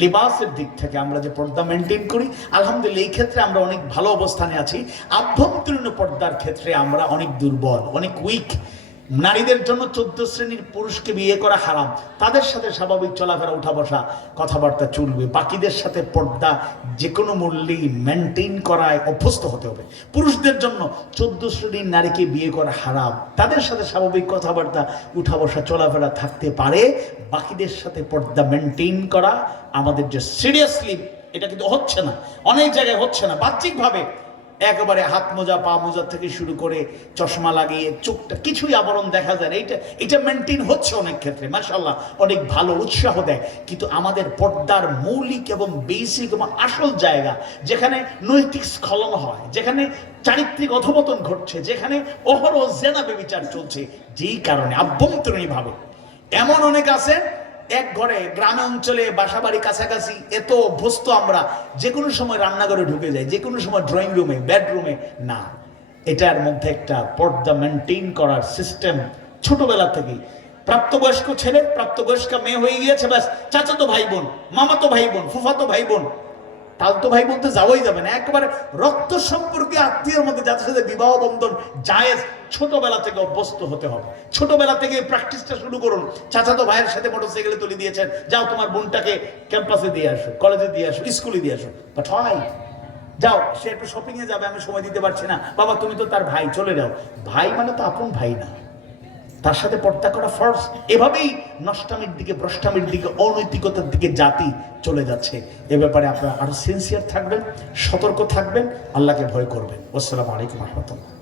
লিবাসের দিক থেকে আমরা যে পর্দা মেনটেন করি, আলহামদুলিল্লাহ এই ক্ষেত্রে আমরা অনেক ভালো অবস্থানে আছি। আভ্যন্তরীণ পর্দার ক্ষেত্রে আমরা অনেক দুর্বল, অনেক উইক নারীদের জন্য চোদ্দ শ্রেণির পুরুষকে বিয়ে করা হারাম। তাদের সাথে স্বাভাবিক চলাফেরা উঠা বসা কথাবার্তা চলবে। বাকিদের সাথে পর্দা যে কোনো মূল্যেই মেনটেন করায় অভ্যস্ত হতে হবে। পুরুষদের জন্য চোদ্দ শ্রেণির নারীকে বিয়ে করা হারাম। তাদের সাথে স্বাভাবিক কথাবার্তা উঠা বসা চলাফেরা থাকতে পারে। বাকিদের সাথে পর্দা মেনটেন করা আমাদের যে সিরিয়াসলি এটা কিন্তু হচ্ছে না। অনেক জায়গায় হচ্ছে না। বাহ্যিকভাবে একেবারে হাত মোজা, পা মোজা থেকে শুরু করে চশমা লাগিয়ে চোখটা কিছুই আবরণ দেখা যায় না। এইটা এটা মেনটেন হচ্ছে অনেক ক্ষেত্রে মাশাল্লাহ অনেক ভালো উৎসাহ দেয়। কিন্তু আমাদের পর্দার মৌলিক এবং বেসিক এবং আসল জায়গা, যেখানে নৈতিক স্খলন হয়, যেখানে চারিত্রিক অধপতন ঘটছে, যেখানে অহরহ জেনা বেবিচার চলছে, যেই কারণে আভ্যন্তরীণভাবে এমন অনেক আছে এক ঘরে গ্রামে অঞ্চলে বাসা বাড়ি কাছাকাছি, এত অভ্যস্ত আমরা যে কোনো সময় রান্নাঘরে ঢুকে যাই যে কোনো সময় ড্রয়িং রুমে বেডরুমে না। এটার মধ্যে একটা পর্দা মেনটেন করার সিস্টেম ছোটবেলা থেকেই। প্রাপ্তবয়স্ক ছেলে, প্রাপ্তবয়স্ক মেয়ে হয়ে গিয়েছে, ব্যাস, চাচাতো ভাই বোন মামাতো ভাই বোন ফুফাতো ভাই বোন তালতো ভাই বোন তো যাওয়াই যাবে না। একেবারে রক্ত সম্পর্কে আত্মীয়ের মধ্যে যাদের সাথে বিবাহ বন্ধন, জায়েজ ছোটবেলা থেকে অভ্যস্ত হতে হবে। ছোটবেলা থেকে প্র্যাকটিসটা শুরু করুন। চাচাতো ভাইয়ের সাথে মোটরসাইকেলে তুলে দিয়েছেন। যাও তোমার বোনটাকে ক্যাম্পাসে দিয়ে আসো কলেজে দিয়ে আসো স্কুলে দিয়ে আসো। বাট হয়, যাও, সে একটু শপিং এ যাবে, আমি সময় দিতে পারছি না। বাবা, তুমি তো তার ভাই, চলে যাও। ভাই মানে তো আপন ভাই না। তার সাথে পর্দা করা ফর্স এভাবেই নষ্টামির দিকে, ভ্রষ্টামির দিকে, অনৈতিকতার দিকে জাতি চলে যাচ্ছে। এ ব্যাপারে আপনারা আরও সিনসিয়ার থাকবেন, সতর্ক থাকবেন, আল্লাহকে ভয় করবেন। আসসালামু আলাইকুম রহমতুল্লাহ।